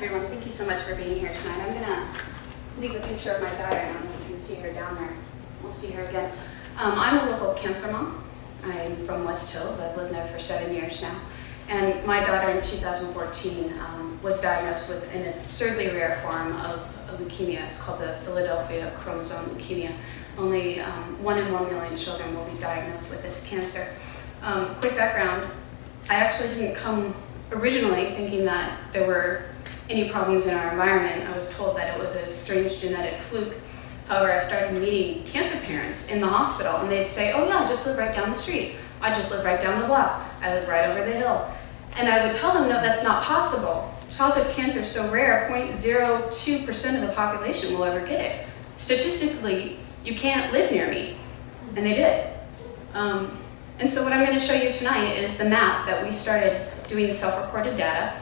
everyone. Thank you so much for being here tonight. I'm going to leave a picture of my daughter. I don't know if you can see her down there. We'll see her again. I'm a local cancer mom. I'm from West Hills. I've lived there for 7 years now. And my daughter in 2014 was diagnosed with an absurdly rare form of leukemia. It's called the Philadelphia chromosome leukemia. Only 1 in 1 million children will be diagnosed with this cancer. Quick background, I actually didn't come originally thinking that there were any problems in our environment. I was told that it was a strange genetic fluke. However, I started meeting cancer parents in the hospital, and they'd say, oh yeah, I just live right down the street. I just live right down the block. I live right over the hill. And I would tell them, no, that's not possible. Childhood cancer is so rare, 0.02% of the population will ever get it. Statistically, you can't live near me. And they did. And so what I'm going to show you tonight is the map that we started doing self-reported data,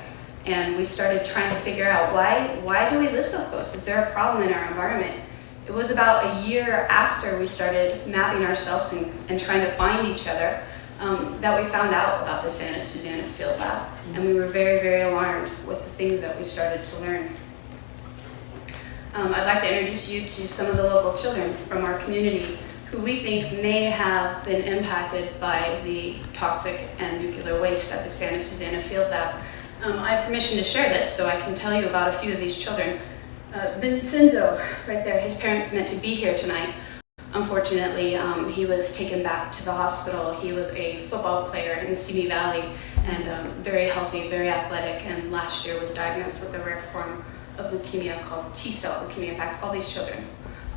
and we started trying to figure out why do we live so close? Is there a problem in our environment? It was about a year after we started mapping ourselves and trying to find each other that we found out about the Susana field lab, and we were very, very alarmed with the things that we started to learn. I'd like to introduce you to some of the local children from our community who we think may have been impacted by the toxic and nuclear waste at the Susana field lab. I have permission to share this, so I can tell you about a few of these children. Vincenzo, right there, his parents meant to be here tonight. Unfortunately, he was taken back to the hospital. He was a football player in Simi Valley and very healthy, very athletic, and last year was diagnosed with a rare form of leukemia called T-cell leukemia. In fact, all these children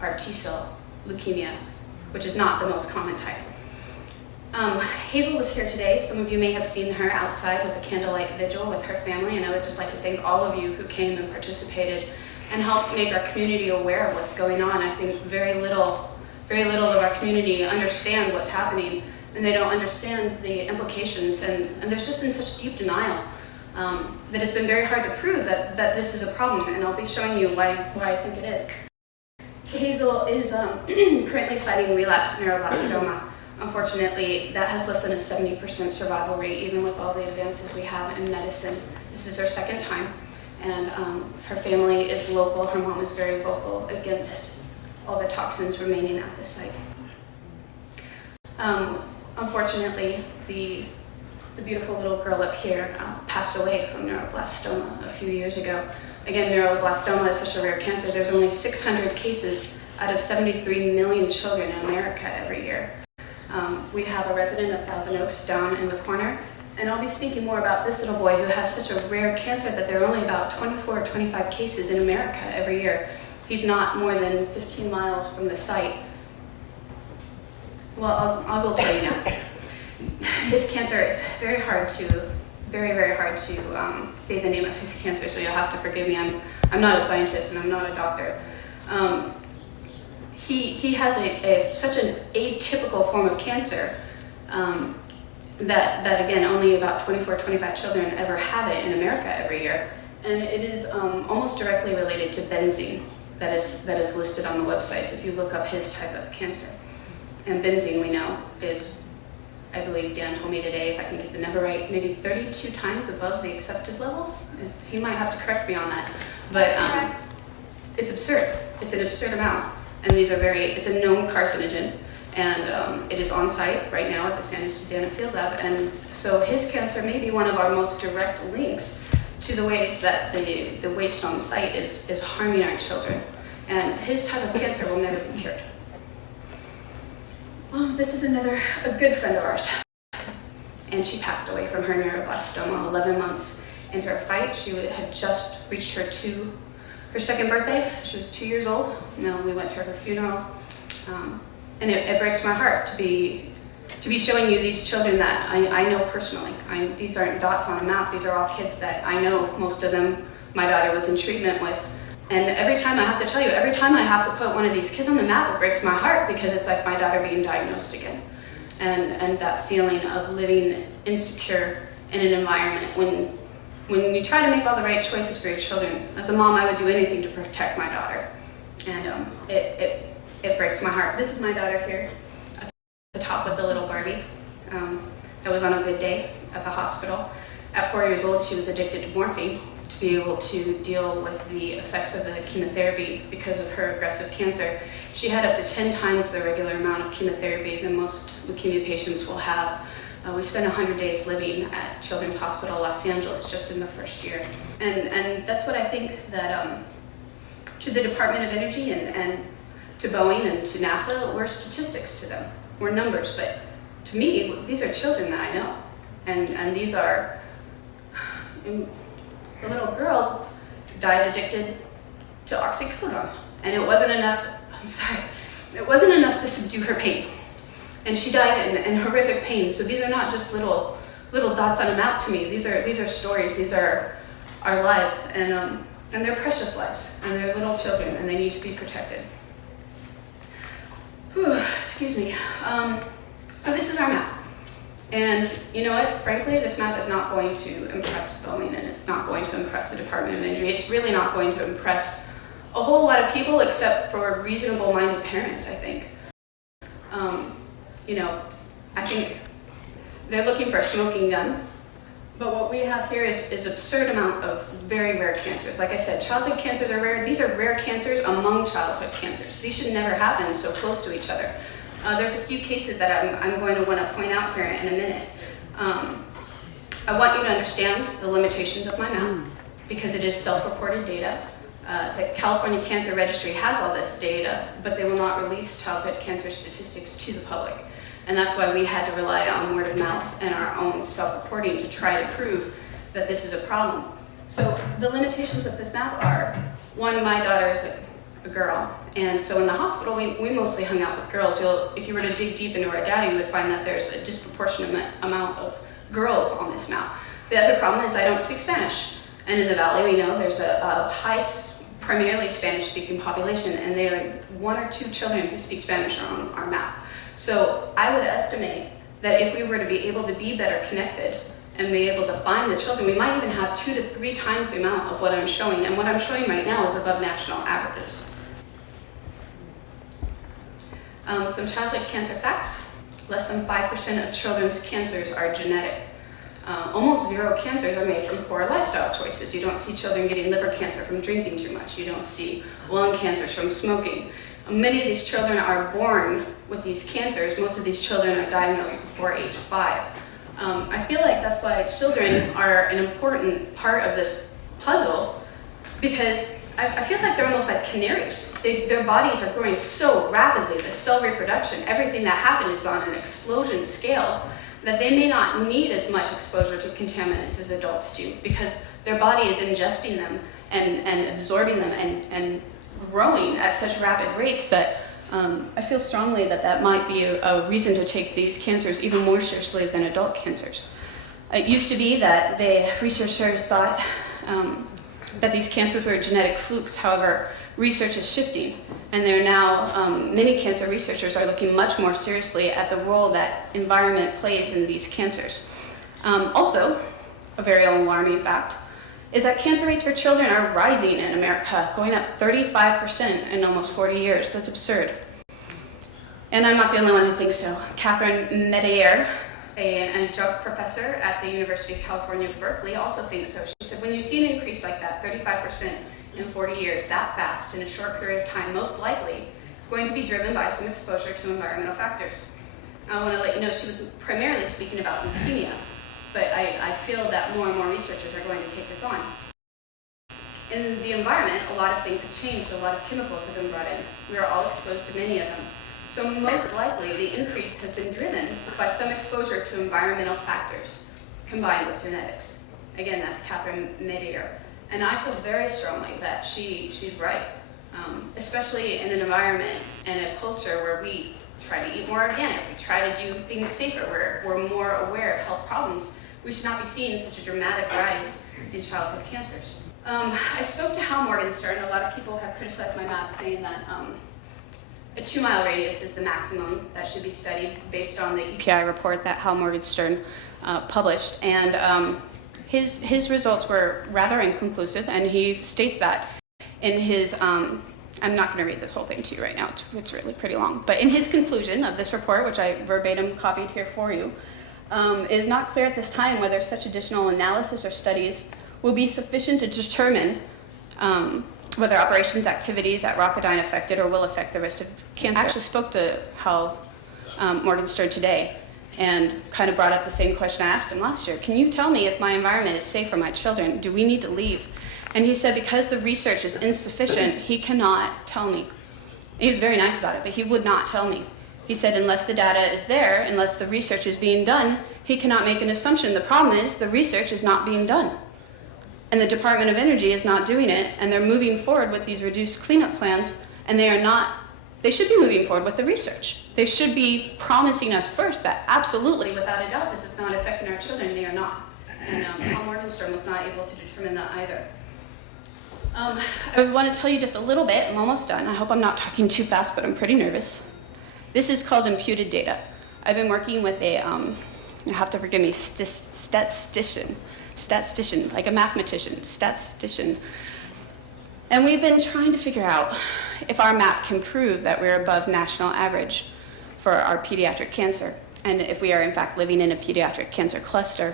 are T-cell leukemia, which is not the most common type. Hazel was here today. Some of you may have seen her outside with a candlelight vigil with her family, and I would just like to thank all of you who came and participated and helped make our community aware of what's going on. I think very little of our community understand what's happening, and they don't understand the implications, and there's just been such deep denial that it's been very hard to prove that this is a problem, and I'll be showing you why I think it is. Hazel is currently fighting relapsed neuroblastoma. Unfortunately, that has less than a 70% survival rate, even with all the advances we have in medicine. This is her second time, and her family is local. Her mom is very vocal against all the toxins remaining at the site. Unfortunately, the beautiful little girl up here passed away from neuroblastoma a few years ago. Again, neuroblastoma is such a rare cancer. There's only 600 cases out of 73 million children in America every year. We have a resident of Thousand Oaks down in the corner, and I'll be speaking more about this little boy who has such a rare cancer that there are only about 24 or 25 cases in America every year. He's not more than 15 miles from the site. Well, I will tell you now. His cancer is very, very hard to say the name of his cancer, so you'll have to forgive me. I'm not a scientist and I'm not a doctor. He has such an atypical form of cancer that again, only about 24 or 25 children ever have it in America every year. And it is almost directly related to benzene that is listed on the websites if you look up his type of cancer. And benzene, we know, is, I believe Dan told me today, if I can get the number right, maybe 32 times above the accepted levels. He might have to correct me on that. But it's absurd. It's an absurd amount. And it's a known carcinogen. And it is on site right now at the Susana field lab. And so his cancer may be one of our most direct links to the ways that the waste on site is harming our children. And his type of cancer will never be cured. Well, this is a good friend of ours. And she passed away from her neuroblastoma 11 months into her fight. She had just reached her second birthday. She was 2 years old. We went to her funeral. And it breaks my heart to be showing you these children that I know personally. These aren't dots on a map. These are all kids that I know. Most of them my daughter was in treatment with. And every time I have to tell you, every time I have to put one of these kids on the map, it breaks my heart because it's like my daughter being diagnosed again. And that feeling of living insecure in an environment when you try to make all the right choices for your children. As a mom, I would do anything to protect my daughter. And it breaks my heart. This is my daughter here at the top with the little Barbie. That was on a good day at the hospital. At 4 years old, she was addicted to morphine. to be able to deal with the effects of the chemotherapy because of her aggressive cancer. She had up to 10 times the regular amount of chemotherapy than most leukemia patients will have. We spent 100 days living at Children's Hospital Los Angeles just in the first year. And that's what I think that to the Department of Energy and to Boeing and to NASA, we're statistics to them. We're numbers, but to me, these are children that I know. And these are, the little girl died addicted to oxycodone. And it wasn't enough, it wasn't enough to subdue her pain. And she died in horrific pain. So these are not just little dots on a map to me. These are stories. These are our lives, and they're precious lives, and they're little children, and they need to be protected. Whew, excuse me. So this is our map. And you know what? Frankly, this map is not going to impress Boeing, and it's not going to impress the Department of Energy. It's really not going to impress a whole lot of people except for reasonable-minded parents, I think. You know, I think they're looking for a smoking gun. But what we have here is absurd amount of very rare cancers. Like I said, childhood cancers are rare. These are rare cancers among childhood cancers. These should never happen so close to each other. There's a few cases that I'm going to want to point out here in a minute. I want you to understand the limitations of my map because it is self-reported data. The California Cancer Registry has all this data, but they will not release childhood cancer statistics to the public. And that's why we had to rely on word of mouth and our own self-reporting to try to prove that this is a problem. So the limitations of this map are, one, my daughter is a girl, and so in the hospital we mostly hung out with girls. If you were to dig deep into our data, you would find that there's a disproportionate amount of girls on this map. The other problem is I don't speak Spanish, and in the Valley we know there's a high, primarily Spanish-speaking population, and there are 1 or 2 children who speak Spanish on our map. So I would estimate that if we were to be able to be better connected and be able to find the children, we might even have 2 to 3 times the amount of what I'm showing. And what I'm showing right now is above national averages. Some childhood cancer facts. Less than 5% of children's cancers are genetic. Almost 0 cancers are made from poor lifestyle choices. You don't see children getting liver cancer from drinking too much. You don't see lung cancers from smoking. Many of these children are born with these cancers. Most of these children are diagnosed before age 5. I feel like that's why children are an important part of this puzzle, because I feel like they're almost like canaries. Their bodies are growing so rapidly, the cell reproduction, everything that happens is on an explosion scale, that they may not need as much exposure to contaminants as adults do, because their body is ingesting them and absorbing them and growing at such rapid rates that I feel strongly that that might be a reason to take these cancers even more seriously than adult cancers. It used to be that the researchers thought that these cancers were genetic flukes. However, research is shifting, and there are now many cancer researchers are looking much more seriously at the role that environment plays in these cancers. Also, a very alarming fact is that cancer rates for children are rising in America, going up 35% in almost 40 years. That's absurd. And I'm not the only one who thinks so. Catherine Medier, an adjunct professor at the University of California, Berkeley, also thinks so. She said, when you see an increase like that, 35% in 40 years, that fast, in a short period of time, most likely it's going to be driven by some exposure to environmental factors. I want to let you know she was primarily speaking about leukemia, but I feel that more and more researchers are going to take this on. In the environment, a lot of things have changed. A lot of chemicals have been brought in. We are all exposed to many of them. So most likely, the increase has been driven by some exposure to environmental factors combined with genetics. Again, that's Catherine Medier. And I feel very strongly that she's right, especially in an environment and a culture where we try to eat more organic, we try to do things safer, we're more aware of health problems. We should not be seeing such a dramatic rise in childhood cancers. I spoke to Hal Morgenstern. A lot of people have criticized my map, saying that a 2-mile radius is the maximum that should be studied based on the EPI report that Hal Morgenstern published. And his results were rather inconclusive, and he states that in his, I'm not going to read this whole thing to you right now, it's really pretty long, but in his conclusion of this report, which I verbatim copied here for you, it is not clear at this time whether such additional analysis or studies will be sufficient to determine whether operations activities at Rocketdyne affected or will affect the risk of cancer. I actually spoke to Hal Morgenstern today and kind of brought up the same question I asked him last year. Can you tell me if my environment is safe for my children? Do we need to leave? And he said because the research is insufficient, he cannot tell me. He was very nice about it, but he would not tell me. He said unless the data is there, unless the research is being done, he cannot make an assumption. The problem is the research is not being done. And the Department of Energy is not doing it, and they're moving forward with these reduced cleanup plans, and they should be moving forward with the research. They should be promising us first that absolutely, without a doubt, this is not affecting our children. They are not. And Paul Morgenstern was not able to determine that either. I want to tell you just a little bit. I'm almost done. I hope I'm not talking too fast, but I'm pretty nervous. This is called imputed data. I've been working with a, you have to forgive me, statistician, like a mathematician, statistician. And we've been trying to figure out if our map can prove that we're above national average for our pediatric cancer, and if we are in fact living in a pediatric cancer cluster.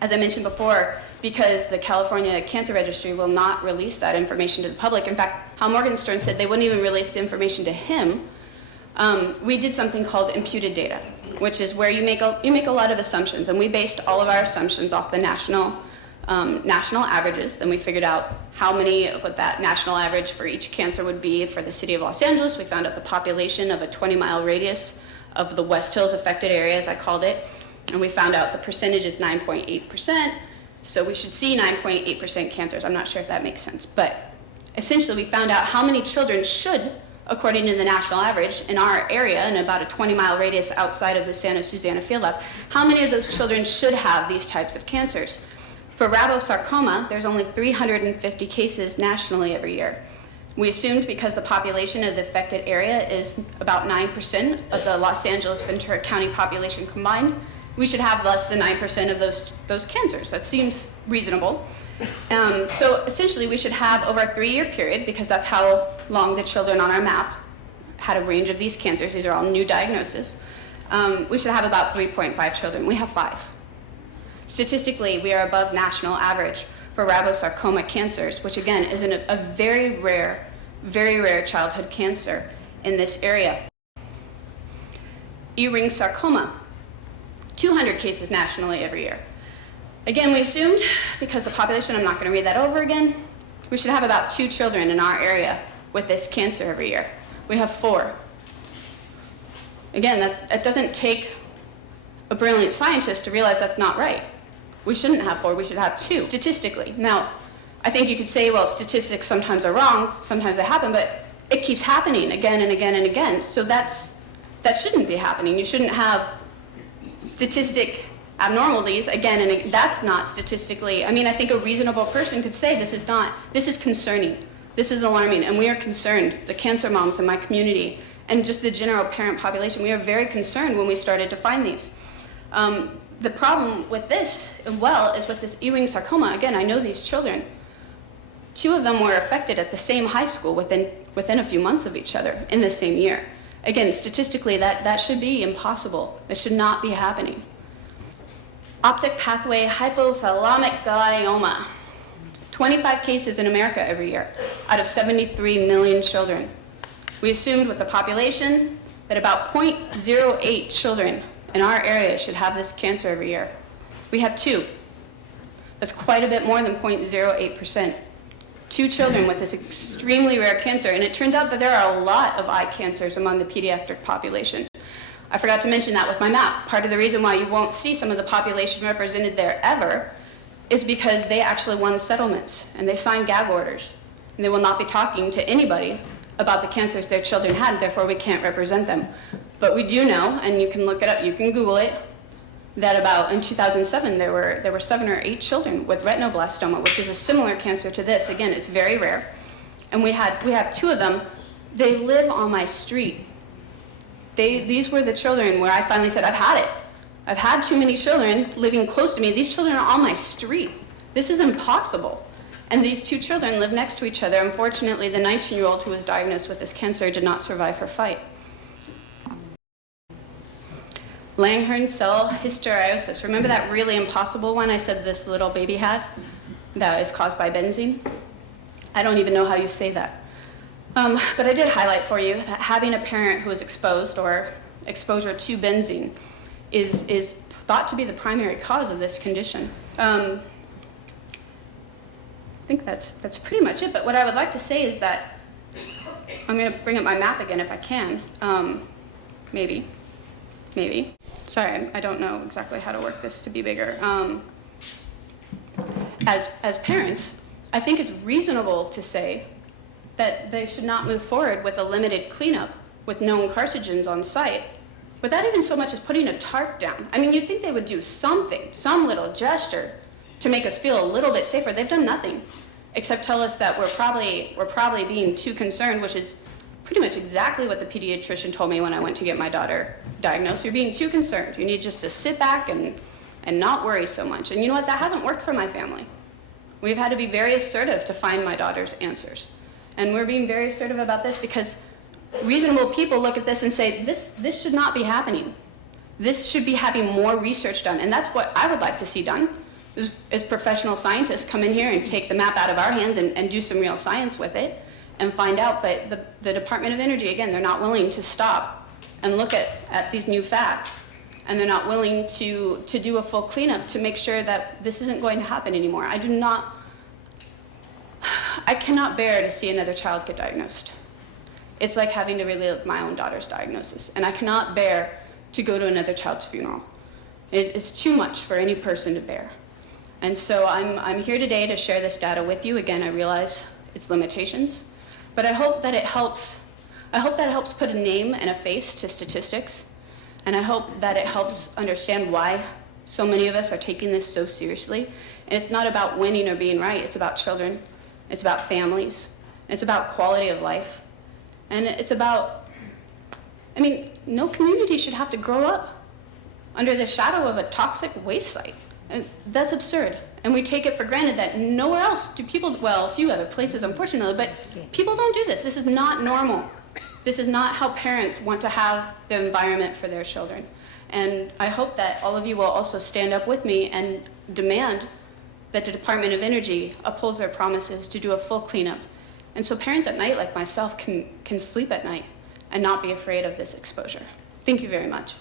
As I mentioned before, because the California Cancer Registry will not release that information to the public. In fact, Hal Morgenstern said they wouldn't even release the information to him. We did something called imputed data, which is where you make a lot of assumptions, and we based all of our assumptions off the national averages. Then we figured out what that national average for each cancer would be for the city of Los Angeles. We found out the population of a 20-mile radius of the West Hills affected area, as I called it, and we found out the percentage is 9.8%. So we should see 9.8% cancers. I'm not sure if that makes sense, but essentially we found out how many children should, according to the national average in our area, in about a 20-mile radius outside of the Santa Susana Field Lab, how many of those children should have these types of cancers. For rhabdosarcoma, there's only 350 cases nationally every year. We assumed because the population of the affected area is about 9% of the Los Angeles Ventura County population combined, we should have less than 9% of those cancers. That seems reasonable. So essentially we should have over a 3-year period, because that's how long the children on our map had a range of these cancers. These are all new diagnoses. We should have about 3.5 children. We have 5. Statistically, we are above national average for rhabdosarcoma cancers, which again is a very rare childhood cancer in this area. E-ring sarcoma, 200 cases nationally every year. Again, we assumed, because the population, I'm not going to read that over again, we should have about 2 children in our area with this cancer every year. We have 4. Again, that doesn't take a brilliant scientist to realize that's not right. We shouldn't have 4, we should have 2, statistically. Now, I think you could say, well, statistics sometimes are wrong, sometimes they happen, but it keeps happening again and again and again. So that shouldn't be happening. You shouldn't have statistic abnormalities again and again. That's not statistically, I mean, I think a reasonable person could say this is concerning, this is alarming, and we are concerned, the cancer moms in my community, and just the general parent population, we are very concerned when we started to find these. The problem with this, well, is with this E-ring sarcoma. Again, I know these children. 2 of them were affected at the same high school within a few months of each other in the same year. Again, statistically, that should be impossible. It should not be happening. Optic pathway hypothalamic glioma. 25 cases in America every year out of 73 million children. We assumed with the population that about 0.08 children in our area should have this cancer every year. We have 2. That's quite a bit more than 0.08%. 2 children with this extremely rare cancer, and it turns out that there are a lot of eye cancers among the pediatric population. I forgot to mention that with my map. Part of the reason why you won't see some of the population represented there ever is because they actually won settlements, and they signed gag orders, and they will not be talking to anybody about the cancers their children had, therefore we can't represent them. But we do know, and you can look it up, you can Google it, that about in 2007 there were 7 or 8 children with retinoblastoma, which is a similar cancer to this. Again, it's very rare. And we have 2 of them. They live on my street. These were the children where I finally said, I've had it. I've had too many children living close to me. These children are on my street. This is impossible. And these 2 children live next to each other. Unfortunately, the 19-year-old who was diagnosed with this cancer did not survive her fight. Langhorne cell hysteriosis. Remember that really impossible one I said this little baby had? that is caused by benzene. I don't even know how you say that. But I did highlight for you that having a parent who is exposed or exposure to benzene is thought to be the primary cause of this condition. I think that's pretty much it, but what I would like to say is that, I'm going to bring up my map again if I can, maybe. Sorry, I don't know exactly how to work this to be bigger. As parents, I think it's reasonable to say that they should not move forward with a limited cleanup with known carcinogens on site without even so much as putting a tarp down. I mean, you'd think they would do something, some little gesture to make us feel a little bit safer. They've done nothing except tell us that we're probably being too concerned, which is pretty much exactly what the pediatrician told me when I went to get my daughter diagnosed. You're being too concerned. You need just to sit back and not worry so much. And you know what? That hasn't worked for my family. We've had to be very assertive to find my daughter's answers. And we're being very assertive about this because reasonable people look at this and say, this should not be happening. This should be having more research done. And that's what I would like to see done, is professional scientists come in here and take the map out of our hands and do some real science with it and find out. But the Department of Energy, again, they're not willing to stop and look at these new facts. And they're not willing to do a full cleanup to make sure that this isn't going to happen anymore. I cannot bear to see another child get diagnosed. It's like having to relive my own daughter's diagnosis. And I cannot bear to go to another child's funeral. It's too much for any person to bear. And so I'm here today to share this data with you. Again, I realize its limitations, but I hope that it helps. I hope that it helps put a name and a face to statistics. And I hope that it helps understand why so many of us are taking this so seriously. And it's not about winning or being right. It's about children. It's about families. It's about quality of life. And it's about, I mean, no community should have to grow up under the shadow of a toxic waste site. And that's absurd. And we take it for granted that nowhere else do people, well, a few other places, unfortunately, but people don't do this. This is not normal. This is not how parents want to have the environment for their children. And I hope that all of you will also stand up with me and demand that the Department of Energy upholds their promises to do a full cleanup. And so parents at night like myself can sleep at night and not be afraid of this exposure. Thank you very much.